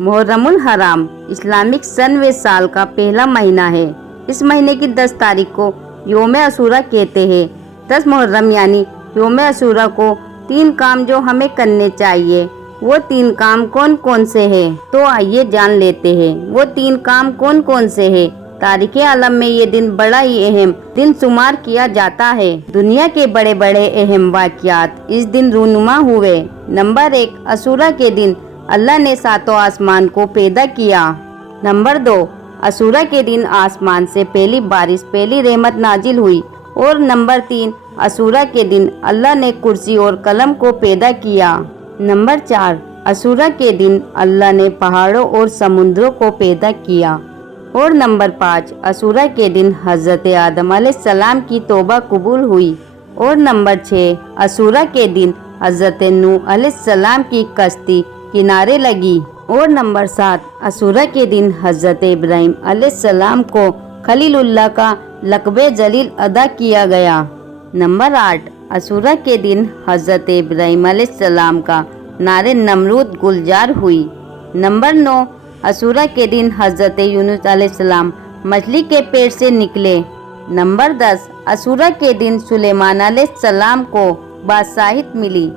محرم الحرام اسلامک سنویں سال کا پہلا مہینہ ہے۔ اس مہینے کی 10 تاریخ کو یوم عاشورہ کہتے ہیں۔ 10 محرم یعنی یوم عاشورہ کو 3 کام جو ہمیں کرنے چاہیے، وہ 3 کام کون کون سے ہیں؟ تو آئیے جان لیتے ہیں وہ 3 کام کون کون سے ہیں۔ تاریخ عالم میں یہ دن بڑا ہی اہم دن شمار کیا جاتا ہے۔ دنیا کے بڑے بڑے اہم واقعات اس دن رونما ہوئے۔ نمبر 1، عاشورہ کے دن اللہ نے 7 آسمان کو پیدا کیا۔ نمبر 2، عاشورہ کے دن آسمان سے پہلی بارش، پہلی رحمت نازل ہوئی۔ اور نمبر 3، عاشورہ کے دن اللہ نے کرسی اور قلم کو پیدا کیا۔ نمبر 4، عاشورہ کے دن اللہ نے پہاڑوں اور سمندروں کو پیدا کیا۔ اور نمبر 5، عاشورہ کے دن حضرت آدم علیہ السلام کی توبہ قبول ہوئی۔ اور نمبر 6، عاشورہ کے دن حضرت نوح علیہ السلام کی کشتی کنارے لگی۔ اور نمبر 7، عاشورہ کے دن حضرت ابراہیم علیہ السلام کو خلیل اللہ کا لقب جلیل ادا کیا گیا۔ نمبر 8، عاشورہ کے دن حضرت ابراہیم علیہ السلام کا نار نمرود گلزار ہوئی۔ نمبر 9، عاشورہ کے دن حضرت یونس علیہ السلام مچھلی کے پیٹ سے نکلے۔ نمبر 10، عاشورہ کے دن سلیمان علیہ السلام کو بادشاہت ملی۔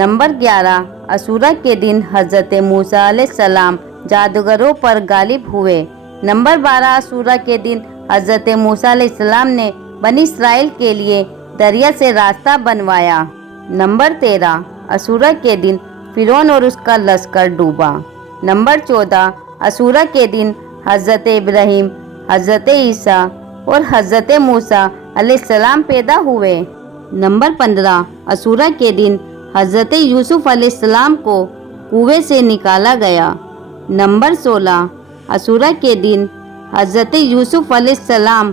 نمبر 11، عاشورہ کے دن حضرت موسیٰ علیہ السلام جادوگروں پر غالب ہوئے۔ نمبر 12، عاشورہ کے دن حضرت موسیٰ علیہ السلام نے بنی اسرائیل کے لیے دریا سے راستہ بنوایا۔ نمبر 13، عاشورہ کے دن فرعون اور اس کا لشکر ڈوبا۔ نمبر 14، عاشورہ کے دن حضرت ابراہیم، حضرت عیسیٰ اور حضرت موسیٰ علیہ السلام پیدا ہوئے۔ نمبر 15، عاشورہ کے دن حضرت یوسف علیہ السلام کو کنویں سے نکالا گیا۔ نمبر 16، عاشورہ کے دن حضرت یوسف علیہ السلام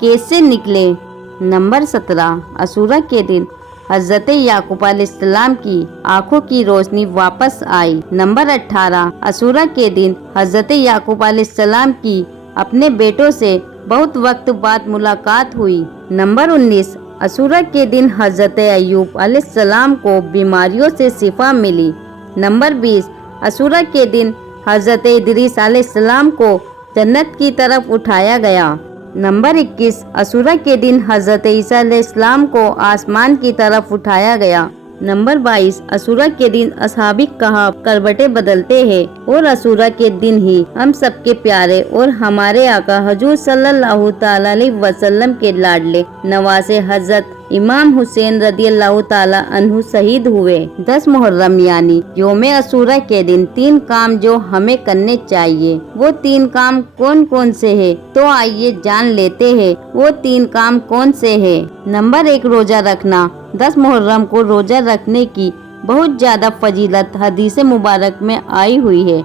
کیس سے نکلے۔ نمبر 17، عاشورہ کے دن حضرت یعقوب علیہ السلام کی آنکھوں کی روشنی واپس آئی۔ نمبر 18، عاشورہ کے دن حضرت یعقوب علیہ السلام کی اپنے بیٹوں سے بہت وقت بعد ملاقات ہوئی۔ نمبر 19، عاشورہ کے دن حضرت ایوب علیہ السلام کو بیماریوں سے شفا ملی۔ نمبر 20، عاشورہ کے دن حضرت ادریس علیہ السلام کو جنت کی طرف اٹھایا گیا۔ نمبر 21، عاشورہ کے دن حضرت عیسیٰ علیہ السلام کو آسمان کی طرف اٹھایا گیا۔ نمبر 22، عاشورہ کے دن اصحاب کہف کروٹیں بدلتے ہیں اور عاشورہ کے دن ہی ہم سب کے پیارے اور ہمارے آقا حضور صلی اللہ تعالی علیہ وسلم کے لاڈلے نواسے حضرت امام حسین رضی اللہ تعالی عنہ شہید ہوئے۔ 10 محرم یعنی یوم عاشورہ کے دن 3 کام جو ہمیں کرنے چاہیے، وہ 3 کام کون کون سے ہیں؟ تو آئیے جان لیتے ہیں وہ 3 کام کون سے ہیں۔ نمبر 1، روزہ رکھنا۔ 10 محرم کو روزہ رکھنے کی بہت زیادہ فضیلت حدیث مبارک میں آئی ہوئی ہے۔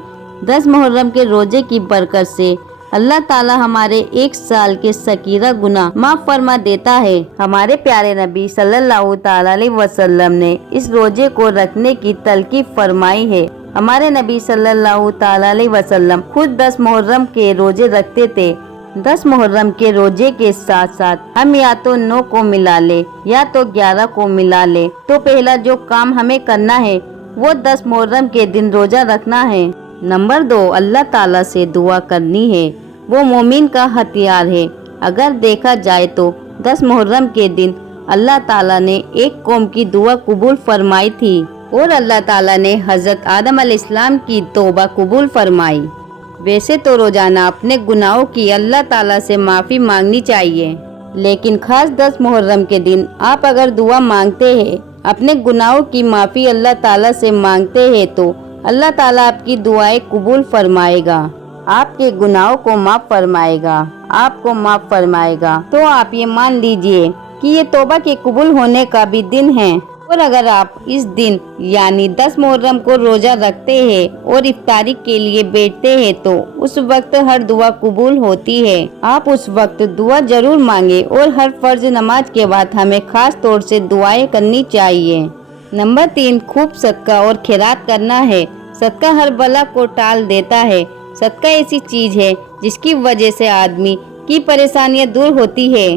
10 محرم کے روزے کی برکت سے اللہ تعالی ہمارے 1 سال کے صغیرہ گناہ معاف فرما دیتا ہے۔ ہمارے پیارے نبی صلی اللہ تعالی علیہ وسلم نے اس روزے کو رکھنے کی تلقین فرمائی ہے۔ ہمارے نبی صلی اللہ تعالی علیہ وسلم خود 10 محرم کے روزے رکھتے تھے۔ 10 محرم کے روزے کے ساتھ ساتھ ہم یا تو 9 کو ملا لے یا تو 11 کو ملا لے تو پہلا جو کام ہمیں کرنا ہے وہ 10 محرم کے دن روزہ رکھنا ہے۔ نمبر 2، اللہ تعالیٰ سے دعا کرنی ہے، وہ مومن کا ہتھیار ہے۔ اگر دیکھا جائے تو 10 محرم کے دن اللہ تعالیٰ نے ایک قوم کی دعا قبول فرمائی تھی اور اللہ تعالیٰ نے حضرت آدم علیہ السلام کی توبہ قبول فرمائی۔ ویسے تو روزانہ اپنے گناہوں کی اللہ تعالیٰ سے معافی مانگنی چاہیے، لیکن خاص 10 محرم کے دن آپ اگر دعا مانگتے ہیں، اپنے گناہوں کی معافی اللہ تعالیٰ سے مانگتے ہیں تو اللہ تعالیٰ آپ کی دعائیں قبول فرمائے گا، آپ کے گناہوں کو معاف فرمائے گا، آپ کو معاف فرمائے گا۔ تو آپ یہ مان لیجئے کہ یہ توبہ کے قبول ہونے کا بھی دن ہے۔ اور اگر آپ اس دن یعنی 10 محرم کو روزہ رکھتے ہیں اور افطاری کے لیے بیٹھتے ہیں تو اس وقت ہر دعا قبول ہوتی ہے۔ آپ اس وقت دعا ضرور مانگیں اور ہر فرض نماز کے بعد ہمیں خاص طور سے دعائیں کرنی چاہیے۔ نمبر 3، خوب صدقہ اور خیرات کرنا ہے۔ صدقہ ہر بلا کو ٹال دیتا ہے۔ صدقہ ایسی چیز ہے جس کی وجہ سے آدمی کی پریشانیاں دور ہوتی ہے۔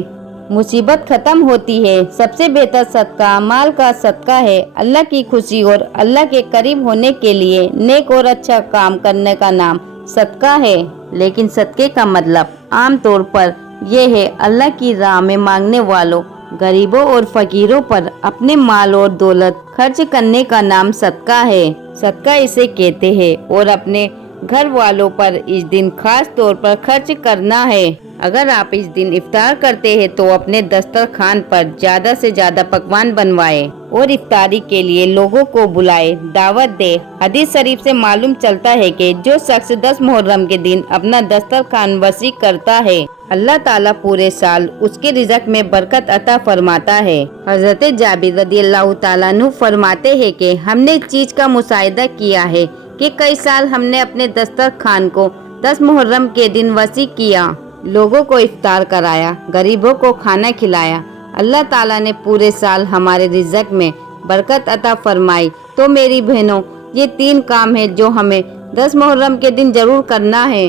मुसीबत खत्म होती है। सबसे बेहतर सदका माल का सदका है। अल्लाह की खुशी और अल्लाह के करीब होने के लिए नेक और अच्छा काम करने का नाम सदका है। लेकिन सदके का मतलब आम तौर पर यह है अल्लाह की राह में मांगने वालों, गरीबों और फकीरों पर अपने माल और दौलत खर्च करने का नाम सदका है। सदका इसे कहते हैं और अपने घर वालों पर इस दिन खास तौर पर खर्च करना है। अगर आप इस दिन इफ्तार करते हैं तो अपने दस्तरखान पर ज्यादा से ज्यादा पकवान बनवाएं और इफ्तारी के लिए लोगों को बुलाए, दावत दे। हदीस शरीफ से मालूम चलता है कि जो शख्स 10 मुहर्रम के दिन अपना दस्तरखान वसी करता है, अल्लाह ताला पूरे साल उसके रिज़्क में बरकत अता फरमाता है। हजरत जाबिर रदियल्लाहु ताला अन्हु फरमाते हैं कि हमने इस चीज का मुशाहिदा किया है कि कई साल हमने अपने दस्तरखान को 10 मुहर्रम के दिन वसी किया, लोगों को इफ्तार कराया, गरीबों को खाना खिलाया। अल्लाह ताला ने पूरे साल हमारे रिज़्क में बरकत अता फरमाई। तो मेरी बहनों, ये 3 काम है जो हमें 10 मुहर्रम के दिन जरूर करना है।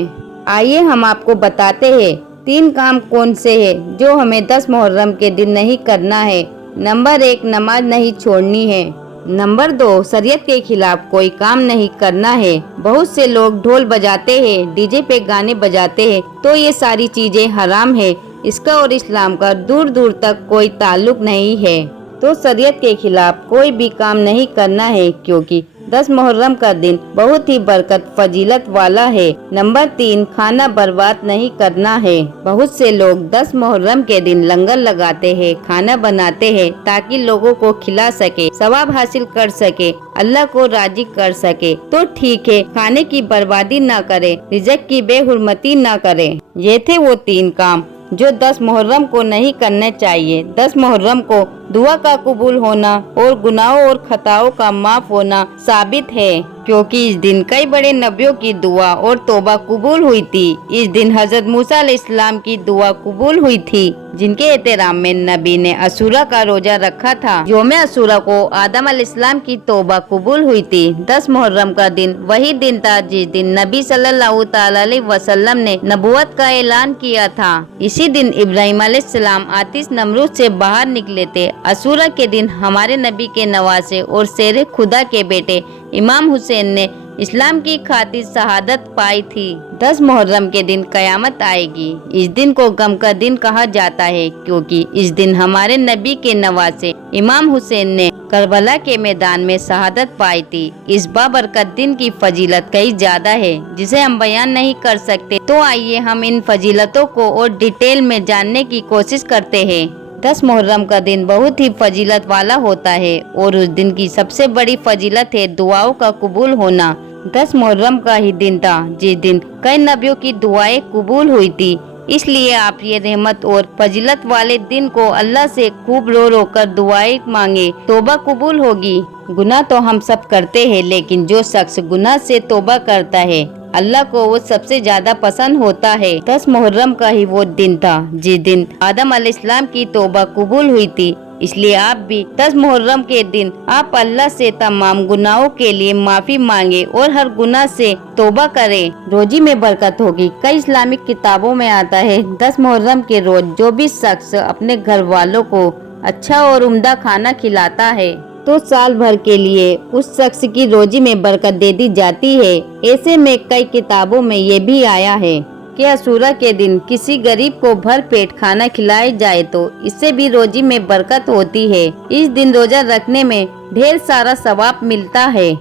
आइए हम आपको बताते हैं 3 काम कौन से हैं जो हमें 10 मुहर्रम के दिन नहीं करना है। नंबर 1, नमाज नहीं छोड़नी है। नंबर 2, शरीयत के खिलाफ कोई काम नहीं करना है। बहुत से लोग ढोल बजाते हैं, डीजे पे गाने बजाते हैं, तो ये सारी चीजें हराम है। इसका और इस्लाम का दूर दूर तक कोई ताल्लुक नहीं है। तो शरीयत के खिलाफ कोई भी काम नहीं करना है, क्योंकि 10 मुहर्रम का दिन बहुत ही बरकत फजीलत वाला है। नंबर 3, खाना बर्बाद नहीं करना है। बहुत से लोग 10 मुहर्रम के दिन लंगर लगाते हैं, खाना बनाते हैं ताकि लोगों को खिला सके, सवाब हासिल कर सके, अल्लाह को राजी कर सके। तो ठीक है, खाने की बर्बादी ना करे, रिज़्क की बेहुरमती ना करे। ये थे वो 3 काम जो 10 मुहर्रम को नहीं करने चाहिए। 10 मुहर्रम को दुआ का कबूल होना और गुनाहों और खताओं का माफ होना साबित है, क्योंकि इस दिन कई बड़े नबियों की दुआ और तौबा कबूल हुई थी। इस दिन हजरत मूसा अलैहिस्सलाम की दुआ कबूल हुई थी, जिनके एहतराम में नबी ने अशूरा का रोजा रखा था। यौम अशूरा को आदम अलैहिस्सलाम की तौबा कबूल हुई थी। 10 मुहर्रम का दिन वही दिन था जिस दिन नबी सल्लल्लाहु ताला अलैहि वसल्लम ने नबूवत का ऐलान किया था। इसी दिन इब्राहिम अलैहिस्सलाम आतिश नमरूद से बाहर निकले थे। अशूरा के दिन हमारे नबी के नवासे और शेर खुदा के बेटे इमाम हुसैन ने इस्लाम की खातिर शहादत पाई थी। 10 मुहर्रम के दिन कयामत आएगी। इस दिन को गम का दिन कहा जाता है, क्योंकि इस दिन हमारे नबी के नवासे इमाम हुसैन ने करबला के मैदान में शहादत पाई थी। इस बाबरकत दिन की फजीलत कई ज्यादा है, जिसे हम बयान नहीं कर सकते। तो आइए हम इन फजीलतों को और डिटेल में जानने की कोशिश करते हैं। 10 मुहर्रम का दिन बहुत ही फजीलत वाला होता है और उस दिन की सबसे बड़ी फजीलत है दुआओं का कबूल होना। 10 मुहर्रम का ही दिन था जिस दिन कई नबियों की दुआएं कबूल हुई थी। इसलिए आप ये रहमत और फजीलत वाले दिन को अल्लाह से खूब रो रो कर दुआएं मांगे, तौबा कबूल होगी। गुनाह तो हम सब करते हैं, लेकिन जो शख्स गुनाह से तौबा करता है अल्लाह को वो सबसे ज्यादा पसंद होता है। 10 मुहर्रम का ही वो दिन था जिस दिन आदम अलैहिस्सलाम की तौबा कबूल हुई थी। इसलिए आप भी 10 मुहर्रम के दिन आप अल्लाह से तमाम गुनाहों के लिए माफी मांगे और हर गुनाह से तौबा करें। रोजी में बरकत होगी। कई इस्लामिक किताबों में आता है 10 मुहर्रम के रोज जो भी शख्स अपने घर वालों को अच्छा और उम्दा खाना खिलाता है तो साल भर के लिए उस शख्स की रोजी में बरकत दे दी जाती है। ऐसे में कई किताबों में ये भी आया है कि अशूरा के दिन किसी गरीब को भर पेट खाना खिलाया जाए तो इससे भी रोजी में बरकत होती है। इस दिन रोजा रखने में ढेर सारा सवाब मिलता है।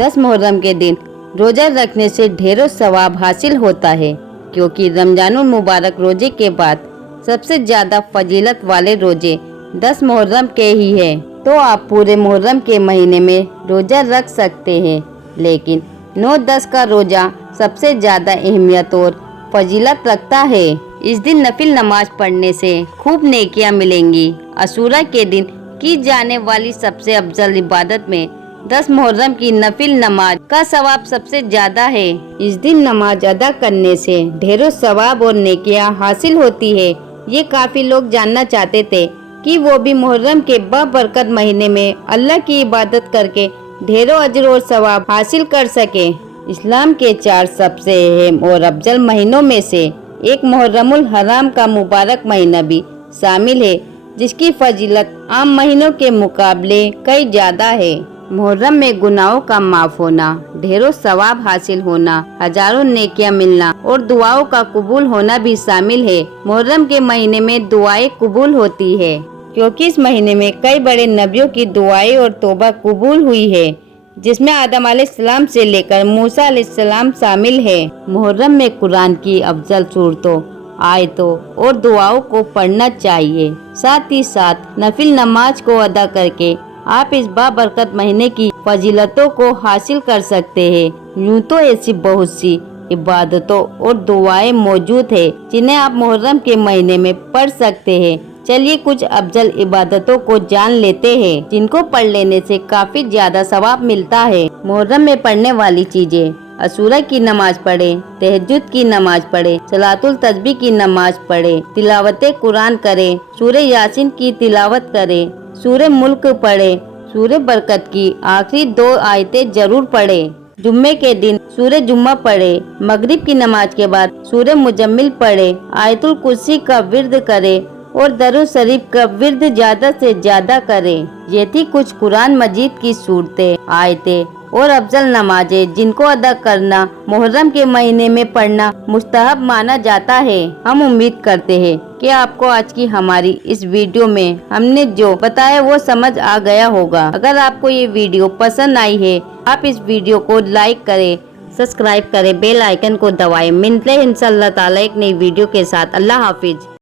10 मुहर्रम के दिन रोजा रखने से ढेरों सवाब हासिल होता है, क्योंकि रमजानुल मुबारक रोजे के बाद सबसे ज्यादा फजीलत वाले रोजे 10 मुहर्रम के ही है। तो आप पूरे मुहर्रम के महीने में रोजा रख सकते हैं, लेकिन 9-10 का रोजा सबसे ज्यादा अहमियत और फजीलत रखता है। इस दिन नफिल नमाज पढ़ने से खूब नेकियां मिलेंगी। अशूरा के दिन की जाने वाली सबसे अफजल इबादत में 10 मुहर्रम की नफिल नमाज का सवाब सबसे ज्यादा है। इस दिन नमाज अदा करने से ढेरों सवाब और नेकियां हासिल होती है। ये काफी लोग जानना चाहते थे कि वो भी मुहर्रम के बरकत महीने में अल्लाह की इबादत करके ढेरों अजर और सवाब हासिल कर सके। इस्लाम के 4 सबसे अहम और अफजल महीनों में से एक मुहर्रमुल हराम का मुबारक महीना भी शामिल है, जिसकी फजीलत आम महीनों के मुकाबले कई ज्यादा है। मुहर्रम में गुनाहों का माफ होना, ढेरों सवाब हासिल होना, हजारों नेकियां मिलना और दुआओं का कबूल होना भी शामिल है। मुहर्रम के महीने में दुआएं कबूल होती है, क्योंकि इस महीने में कई बड़े नबियों की दुआएं और तौबा कबूल हुई है, जिसमें आदम अलैहिस्सलाम से लेकर मूसा अलैहिस्सलाम शामिल है। मुहर्रम में कुरान की अफजल सूरतों, आयतों और दुआओं को पढ़ना चाहिए। साथ ही साथ नफिल नमाज को अदा करके आप इस बाबरकत महीने की फजीलतों को हासिल कर सकते हैं। यूं तो ऐसी बहुत सी इबादतों और दुआएं मौजूद है जिन्हें आप मुहर्रम के महीने में पढ़ सकते हैं। चलिए कुछ अफजल इबादतों को जान लेते हैं, जिनको पढ़ लेने से काफी ज्यादा सवाब मिलता है। मुहर्रम में पढ़ने वाली चीजें: अशूरा की नमाज पढ़े, तहज्जुद की नमाज पढ़े, सलातुल तस्बीह की नमाज पढ़े, तिलावत कुरान करे, सूरह यासीन की तिलावत करे, सूरह मुल्क पढ़े, सूरह बरकत की आखिरी 2 आयतें जरूर पढ़े, जुम्मे के दिन सूरह जुम्मा पढ़े, मगरिब की नमाज के बाद सूरह मुजम्मिल पढ़े, आयतुल कुर्सी का विर्द करे और दरूद शरीफ का विर्द ज्यादा से ज्यादा करे। ये थी कुछ कुरान मजीद की सूरतें, आयतें और अफजल नमाजें जिनको अदा करना मुहर्रम के महीने में पढ़ना मुस्तहब माना जाता है। हम उम्मीद करते हैं कि आपको आज की हमारी इस वीडियो में हमने जो बताया वो समझ आ गया होगा। अगर आपको ये वीडियो पसंद आई है, आप इस वीडियो को लाइक करें, सब्सक्राइब करें, बेल आइकन को दबाएं। मिलते हैं इंशाअल्लाह ताला एक नई वीडियो के साथ। अल्लाह हाफिज।